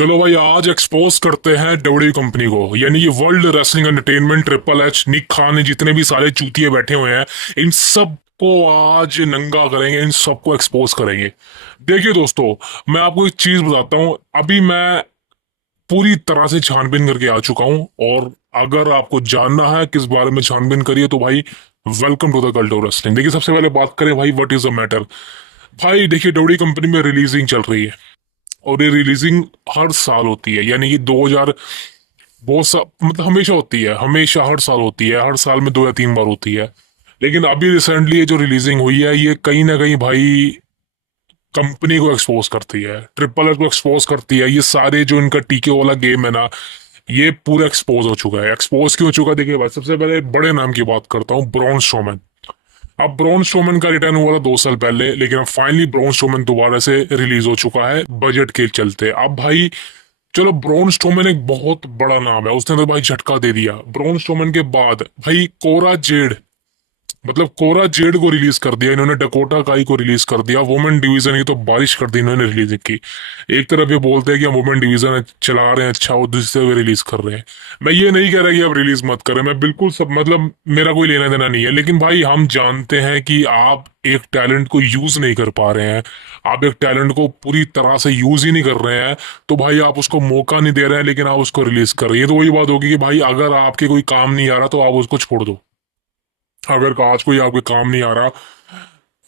चलो भाई, आज एक्सपोज करते हैं डब्ल्यू कंपनी को, यानी कि World Wrestling Entertainment, triple H, Nick Khan, जितने भी सारे चूतिए बैठे हुए हैं, इन सब को आज नंगा करेंगे, इन सबको एक्सपोज करेंगे। देखिए दोस्तों, मैं आपको एक चीज बताता हूँ। अभी मैं पूरी तरह से छानबीन करके आ चुका हूँ, और अगर आपको जानना है किस बारे में छानबीन करिए तो भाई welcome to the cult of wrestling. देखिए, सबसे पहले बात करें भाई, व्हाट इज द मैटर। भाई देखिए, डब्ल्यू कंपनी में रिलीजिंग चल रही है, और ये रिलीजिंग हर साल होती है, यानी कि 2000 बहुत सा मतलब हमेशा होती है, हमेशा हर साल होती है, हर साल में 2 या 3 बार होती है। लेकिन अभी रिसेंटली ये जो रिलीजिंग हुई है, ये कहीं ना कहीं भाई कंपनी को एक्सपोज करती है, ट्रिपल एच को एक्सपोज करती है। ये सारे जो इनका टीके वाला गेम है ना, ये पूरा एक्सपोज हो चुका है। एक्सपोज क्यों हो चुका है, देखिए भाई, सबसे पहले बड़े नाम की बात करता हूँ, ब्रॉन स्ट्रोमैन। अब ब्रॉन स्ट्रोमैन का रिटर्न हुआ था 2 साल पहले, लेकिन अब फाइनली ब्रॉन स्ट्रोमैन दोबारा से रिलीज हो चुका है बजट के चलते। अब भाई चलो, ब्रॉन स्ट्रोमैन एक बहुत बड़ा नाम है, उसने तो भाई झटका दे दिया। ब्रॉन स्ट्रोमैन के बाद भाई कोरा जेड, मतलब कोरा जेड को रिलीज कर दिया इन्होंने, डकोटा काई को रिलीज कर दिया। वुमेन डिवीजन की तो बारिश कर दी इन्होंने रिलीज की। एक तरफ ये बोलते हैं कि हम वुमेन डिवीजन चला रहे हैं अच्छा, और दूसरे वे रिलीज कर रहे हैं। मैं ये नहीं कह रहा कि आप रिलीज मत करें, मैं बिल्कुल सब मतलब मेरा कोई लेना देना नहीं है, लेकिन भाई हम जानते हैं कि आप एक टैलेंट को यूज नहीं कर पा रहे हैं, आप एक टैलेंट को पूरी तरह से यूज ही नहीं कर रहे हैं, तो भाई आप उसको मौका नहीं दे रहे हैं, लेकिन आप उसको रिलीज कर रहे हैं। तो वही बात होगी कि भाई अगर आपके कोई काम नहीं आ रहा तो आप उसको छोड़ दो। अगर आज कोई आपके काम नहीं आ रहा,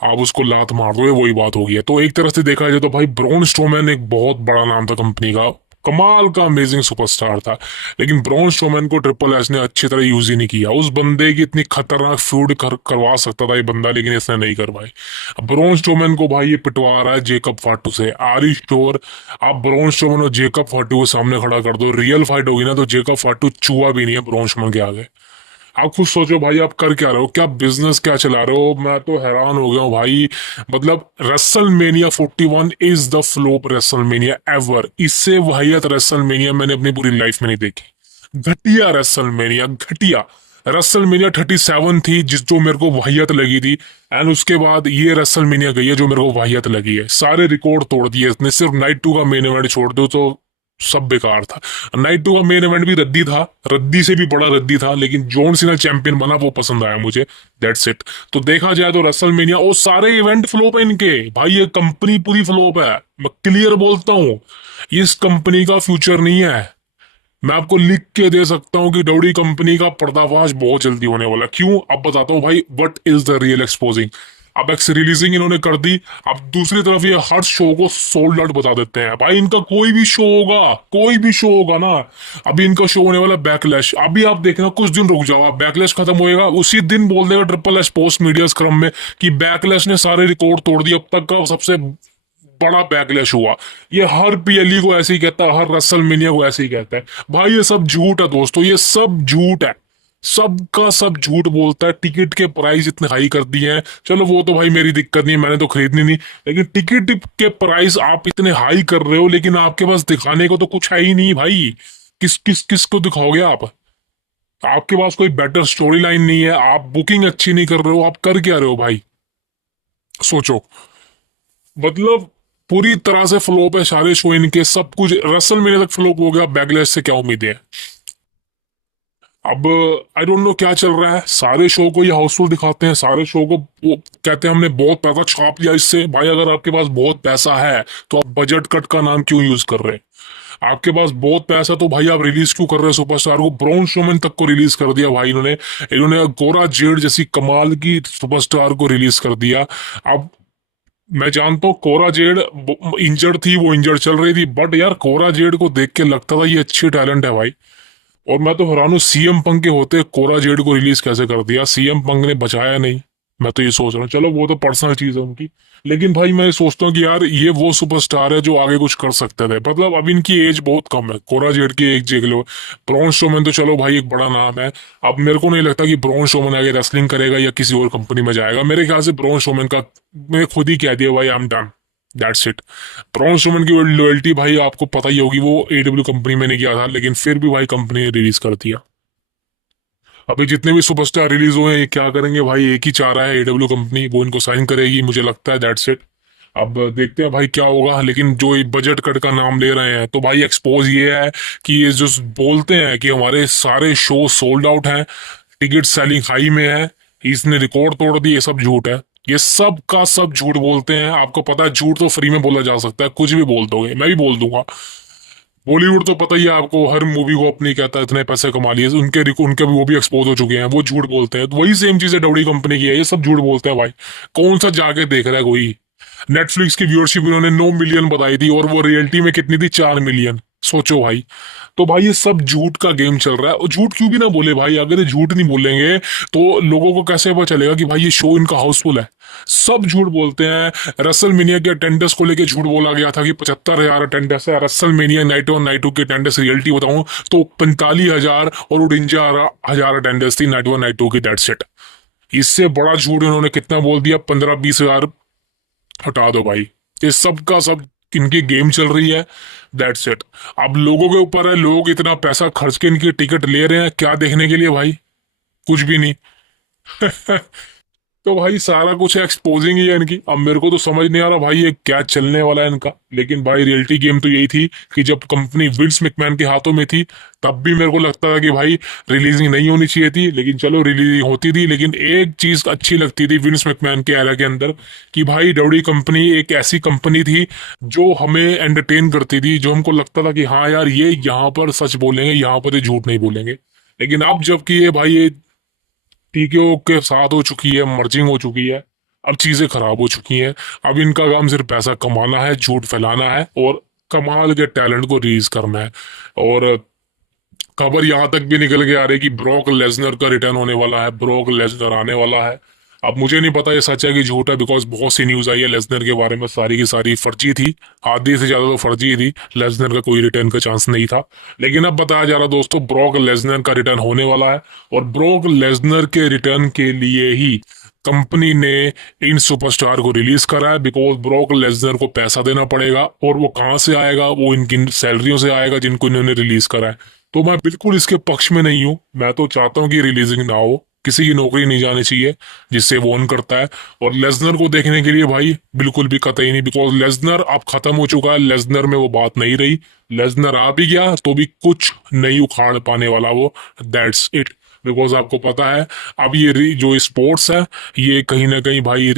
आप उसको लात मार दो, ये वही बात होगी है। तो एक तरह से देखा जाए तो भाई ब्रॉन स्ट्रोमैन एक बहुत बड़ा नाम था कंपनी का, कमाल का अमेजिंग सुपरस्टार था, लेकिन ब्रॉन स्ट्रोमैन को ट्रिपल एच ने अच्छी तरह यूज ही नहीं किया। उस बंदे की इतनी खतरनाक फ्यूड करवा सकता था ये बंदा, लेकिन इसने नहीं करवाई। अब ब्रॉन स्ट्रोमैन को भाई ये पिटवा रहा है जेकब फाटू से। Are you sure? आप ब्रॉन स्ट्रोमैन और जेकब फाटू को सामने खड़ा कर दो, रियल फाइट होगी ना, तो जेकब फाटू चूहा भी नहीं है ब्रॉन स्ट्रोमैन के आगे। आप खुद सोचो भाई, आप कर क्या रहे हो, क्या बिजनेस क्या चला रहे हो। मैं तो हैरान हो गया हूँ भाई। मतलब WrestleMania 41 is the flop WrestleMania ever. इससे वाहियत रेसलमेनिया मैंने अपनी पूरी लाइफ में नहीं देखी। घटिया रेसलमेनिया, घटिया। रेसलमेनिया 37 थी जिस जो मेरे को वाहियत लगी थी, एंड उसके बाद ये रेसलमेनिया गई है जो मेरे को वाहियत लगी है। सारे रिकॉर्ड तोड़ दिए इसने, सिर्फ नाइट 2 का मेन इवेंट छोड़ दो तो सब बेकार था। नाइट 2 का मेन इवेंट भी रद्दी था, रद्दी से भी बड़ा रद्दी था, लेकिन जॉन सीना चैंपियन बना, वो पसंद आया मुझे। That's it. तो देखा जाए तो रेसलमेनिया और सारे इवेंट फ्लॉप है इनके भाई, ये कंपनी पूरी फ्लॉप है। मैं क्लियर बोलता हूँ, इस कंपनी का फ्यूचर नहीं है। मैं आपको लिख के दे सकता हूँ कि डब्ल्यू कंपनी का पर्दाफाश बहुत जल्दी होने वाला। क्यों, अब बताता हूँ भाई, what is the real exposing. अब एक्स रिलीजिंग इन्होंने कर दी, अब दूसरी तरफ ये हर शो को सोल्ड आउट बता देते हैं। भाई इनका कोई भी शो होगा, कोई भी शो होगा ना, अभी इनका शो होने वाला बैकलैश। अभी आप देखना, कुछ दिन रुक जाओ, आप बैकलैश खत्म होएगा उसी दिन बोल देगा triple H post media scrum में कि बैकलैश ने सारे रिकॉर्ड तोड़ दिए, अब तक का सबसे बड़ा बैकलैश हुआ। ये हर पीएलई को ऐसे ही कहता है, हर रसलमेनिया को ऐसे ही कहता है। भाई ये सब झूठ है दोस्तों, ये सब झूठ है, सबका सब झूठ बोलता है। टिकट के प्राइस इतने हाई कर दिए हैं, चलो वो तो भाई मेरी दिक्कत नहीं है, मैंने तो खरीदनी नहीं, लेकिन टिकट के प्राइस आप इतने हाई कर रहे हो, लेकिन आपके पास दिखाने को तो कुछ है ही नहीं भाई। किस किस किस को दिखाओगे आप? आपके पास कोई बेटर स्टोरी लाइन नहीं है, आप बुकिंग अच्छी नहीं कर रहे हो, आप कर क्या रहे हो भाई? सोचो। मतलब पूरी तरह से फ्लॉप है सारे शो इनके, सब कुछ रसल मेरे तक फ्लॉप हो गया। बैकलैश से क्या उम्मीद है? अब आई डोंट नो क्या चल रहा है, सारे शो को ये हाउसफुल दिखाते हैं, सारे शो को वो कहते हैं हमने बहुत पैसा छाप लिया इससे। भाई अगर आपके पास बहुत पैसा है तो आप बजट कट का नाम क्यों यूज कर रहे हैं? आपके पास बहुत पैसा तो भाई आप रिलीज क्यों कर रहे हैं सुपरस्टार को? ब्रॉन स्ट्रोमैन तक को रिलीज कर दिया भाई इन्होंने। इन्होंने गोरा जेड जैसी कमाल की सुपरस्टार को रिलीज कर दिया। अब मैं जानता हूँ कोरा जेड इंजर्ड थी, वो इंजर्ड चल रही थी, बट यार कोरा जेड को देख के लगता था ये अच्छी टैलेंट है भाई। और मैं तो हैरान हूँ, सीएम पंक के होते कोरा जेड को रिलीज कैसे कर दिया, सीएम पंक ने बचाया नहीं। मैं तो ये सोच रहा हूँ, चलो वो तो पर्सनल चीज है उनकी, लेकिन भाई मैं सोचता हूँ कि यार ये वो सुपरस्टार है जो आगे कुछ कर सकते थे। मतलब अब इनकी एज बहुत कम है, कोरा जेड की एज देख लो। ब्रॉन स्ट्रोमैन तो चलो भाई एक बड़ा नाम है, अब मेरे को नहीं लगता कि ब्रॉन स्ट्रोमैन आगे रेसलिंग करेगा या किसी और कंपनी में जाएगा। मेरे ख्याल से ब्रॉन स्ट्रोमैन का मैं खुद ही कह दिया भाई, I am done, that's it. Braun Strowman की लॉयल्टी भाई आपको पता ही होगी, वो एडब्ल्यू कंपनी में नहीं किया था, लेकिन फिर भी भाई कंपनी ने रिलीज कर दिया। अभी जितने भी सुपरस्टार रिलीज हुए हैं, ये क्या करेंगे भाई, एक ही चाह रहा है एडब्ल्यू कंपनी, वो इनको साइन करेगी मुझे लगता है, दैट्स इट। अब देखते हैं भाई क्या होगा, लेकिन जो ये बजट कट का नाम ले रहे हैं तो भाई एक्सपोज ये है कि ये जो बोलते हैं कि हमारे सारे शो सोल्ड आउट हैं, टिकट सेलिंग हाई में है, इसने रिकॉर्ड तोड़ दी, ये सब झूठ है। ये सब का सब झूठ बोलते हैं। आपको पता है झूठ तो फ्री में बोला जा सकता है, कुछ भी बोल दोगे, मैं भी बोल दूंगा। बॉलीवुड तो पता ही है आपको, हर मूवी को अपनी कहता है इतने पैसे कमा लिए, उनके भी वो भी एक्सपोज हो चुके हैं, वो झूठ बोलते हैं। तो वही सेम चीज है डबडी कंपनी की है, ये सब झूठ बोलते हैं भाई। कौन सा जाके देख रहा है कोई? नेटफ्लिक्स की व्यूअरशिप इन्होंने 9 मिलियन बताई थी और वो रियलिटी में कितनी थी? 4 मिलियन। सोचो भाई। तो भाई ये सब झूठ का गेम चल रहा है, और झूठ क्यों भी ना बोले भाई, अगर ये झूठ नहीं बोलेंगे तो लोगों को कैसे पता चलेगा कि भाई ये शो इनका हाउसफुल है? सब झूठ बोलते हैं। रसल मेनिया के अटेंडेंस को लेकर झूठ बोला गया था कि 75,000 अटेंडेंस है। रसल मेनिया नाइट 1 की अटेंडेंस रियलिटी बताऊं तो 45,000 और 49,000 अटेंडेंस थी नाइट 1 की, दैट्स इट। इससे बड़ा झूठ इन्होंने कितना बोल दिया? 15-20,000। हटा दो भाई। ये सब का सब इनकी गेम चल रही है, दैट्स इट। अब लोगों के ऊपर है, लोग इतना पैसा खर्च के इनकी टिकट ले रहे हैं क्या देखने के लिए भाई? कुछ भी नहीं। तो भाई सारा कुछ एक्सपोजिंग ही है इनकी। अब मेरे को तो समझ नहीं आ रहा भाई ये क्या चलने वाला है इनका। लेकिन भाई रियलिटी गेम तो यही थी कि जब कंपनी विंस मैकमैन के हाथों में थी तब भी मेरे को लगता था कि भाई रिलीजिंग नहीं होनी चाहिए थी, लेकिन चलो रिलीजिंग होती थी। लेकिन एक चीज अच्छी लगती थी विंस मैकमैन के एरा के अंदर, कि भाई डब्ल्यू कंपनी एक ऐसी कंपनी थी जो हमें एंटरटेन करती थी, जो हमको लगता था कि हाँ यार ये यहाँ पर सच बोलेंगे, यहाँ पर ये झूठ नहीं बोलेंगे। लेकिन अब जबकि ये भाई ये टीके के साथ हो चुकी है, मर्जिंग हो चुकी है, अब चीजें खराब हो चुकी हैं। अब इनका काम सिर्फ पैसा कमाना है, झूठ फैलाना है और कमाल के टैलेंट को रिलीज करना है। और खबर यहां तक भी निकल के आ रही है कि ब्रॉक लेसनर का रिटर्न होने वाला है, ब्रॉक लेसनर आने वाला है। अब मुझे नहीं पता ये सच है कि झूठ है, बिकॉज बहुत सी न्यूज आई है लेसनर के बारे में, सारी की सारी फर्जी थी। आधी से ज्यादा तो फर्जी ही थी, लेसनर का कोई रिटर्न का चांस नहीं था। लेकिन अब बताया जा रहा दोस्तों ब्रॉक लेसनर का रिटर्न होने वाला है, और ब्रॉक लेसनर के रिटर्न के लिए ही कंपनी ने इन सुपरस्टार को रिलीज करा है, बिकॉज ब्रॉक लेसनर को पैसा देना पड़ेगा, और वो कहाँ से आएगा? वो इनकी सैलरियों से आएगा जिनको इन्होंने रिलीज करा है। तो मैं बिल्कुल इसके पक्ष में नहीं हूँ, मैं तो चाहता हूँ कि रिलीजिंग ना हो, किसी की नौकरी नहीं जानी चाहिए जिससे वो ऑन करता है। और लेसनर को देखने के लिए भाई बिल्कुल भी कतई नहीं, बिकॉज लेसनर अब खत्म हो चुका है, लेसनर में वो बात नहीं रही। लेसनर आ भी गया तो भी कुछ नहीं उखाड़ पाने वाला वो, दैट्स इट। बिकॉज आपको पता है अब ये जो स्पोर्ट्स है ये कहीं ना कहीं भाई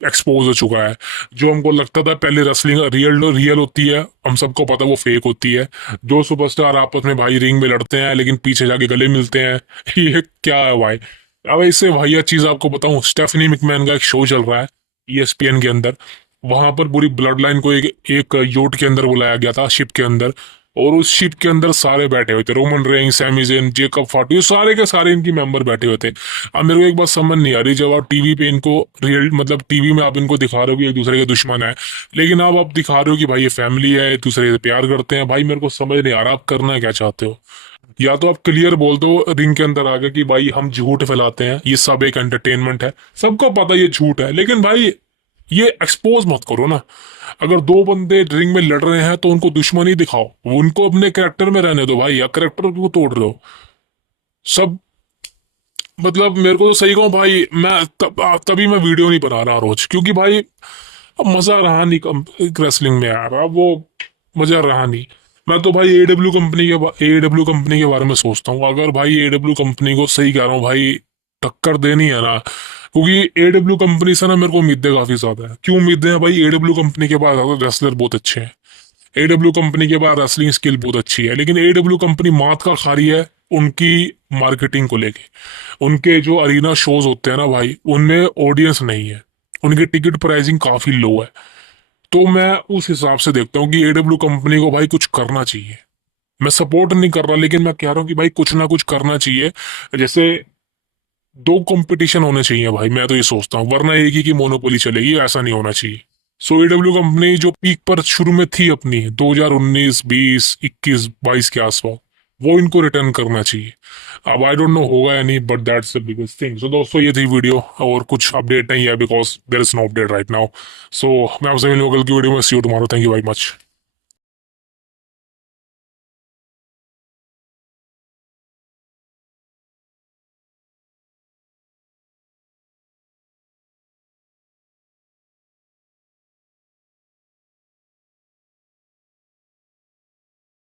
एक्सपोज हो चुका है। जो हमको लगता था पहले रेसलिंग रियल रियल होती है, हम सबको पता है वो फेक होती है। जो सुपरस्टार आपस में भाई रिंग में लड़ते हैं लेकिन पीछे जाके गले मिलते हैं, ये क्या है भाई? अब इससे भैया चीज आपको बताऊं, स्टेफनी मैकमैन का एक शो चल रहा है ESPN के अंदर। वहां पर पूरी ब्लड लाइन को एक योट के अंदर बुलाया गया था, शिप के अंदर। और उस शिप के अंदर सारे बैठे हुए थे, Roman Reigns, Sami Zayn, Jacob Fatu, ये सारे के सारे इनकी मेंबर बैठे हुए थे। अब मेरे को एक बात समझ नहीं आ रही, जब आप टीवी पे इनको रियल मतलब टीवी में आप इनको दिखा रहे हो कि एक दूसरे के दुश्मन है, लेकिन अब आप दिखा रहे हो कि भाई ये फैमिली है, एक दूसरे से प्यार करते हैं। भाई मेरे को समझ नहीं आ रहा आप करना क्या चाहते हो। या तो आप क्लियर बोल दो रिंग के अंदर आगे कि भाई हम झूठ फैलाते हैं, ये सब एक एंटरटेनमेंट है, सबको पता ये झूठ है, लेकिन भाई ये एक्सपोज मत करो ना। अगर दो बंदे रिंग में लड़ रहे हैं तो उनको दुश्मनी दिखाओ, उनको अपने कैरेक्टर में रहने दो भाई, या कैरेक्टर को तोड़ रहे हो सब। मतलब मेरे को तो सही कहूँ भाई, मैं तभी मैं वीडियो नहीं बना रहा रोज, क्योंकि भाई अब मजा रहा नहीं रेसलिंग में यार, अब वो मजा रहा नहीं। मैं तो भाई एडब्ल्यू कंपनी के बारे में सोचता हूँ, अगर भाई एडब्ल्यू कंपनी को, सही कह रहा हूँ भाई, टक्कर देनी है ना, क्योंकि एडब्ल्यू कंपनी से ना मेरे को उम्मीदें काफी ज्यादा है। क्यों उम्मीदें हैं भाई? एडब्ल्यू कंपनी के पास रेसलर बहुत अच्छे हैं, एडब्ल्यू कंपनी के पास रेसलिंग स्किल बहुत अच्छी है, लेकिन एडब्ल्यू कंपनी मात का खा रही है उनकी मार्केटिंग को लेके। उनके जो अरीना शोज होते हैं ना भाई, उनमें ऑडियंस नहीं है, उनकी टिकट प्राइसिंग काफी लो है। तो मैं उस हिसाब से देखता हूँ कि एडब्ल्यू कंपनी को भाई कुछ करना चाहिए। मैं सपोर्ट नहीं कर रहा, लेकिन मैं कह रहा हूँ कि भाई कुछ ना कुछ करना चाहिए। जैसे दो कंपटीशन होने चाहिए भाई, मैं तो ये सोचता हूँ, वरना एक ही की मोनोपोली चलेगी, ऐसा नहीं होना चाहिए। सो एडब्ल्यू कंपनी जो पीक पर शुरू में थी अपनी 2019, 20, 21, 22 के आसपास, वो इनको रिटर्न करना चाहिए। अब आई डोंट नो होगा या नहीं, but that's the biggest thing. So दोस्तों ये थी वीडियो, और कुछ अपडेट नहीं है because there is no update right now. So मैं आपसे मिलूंगा कल की वीडियो में। See you tomorrow, thank you very much.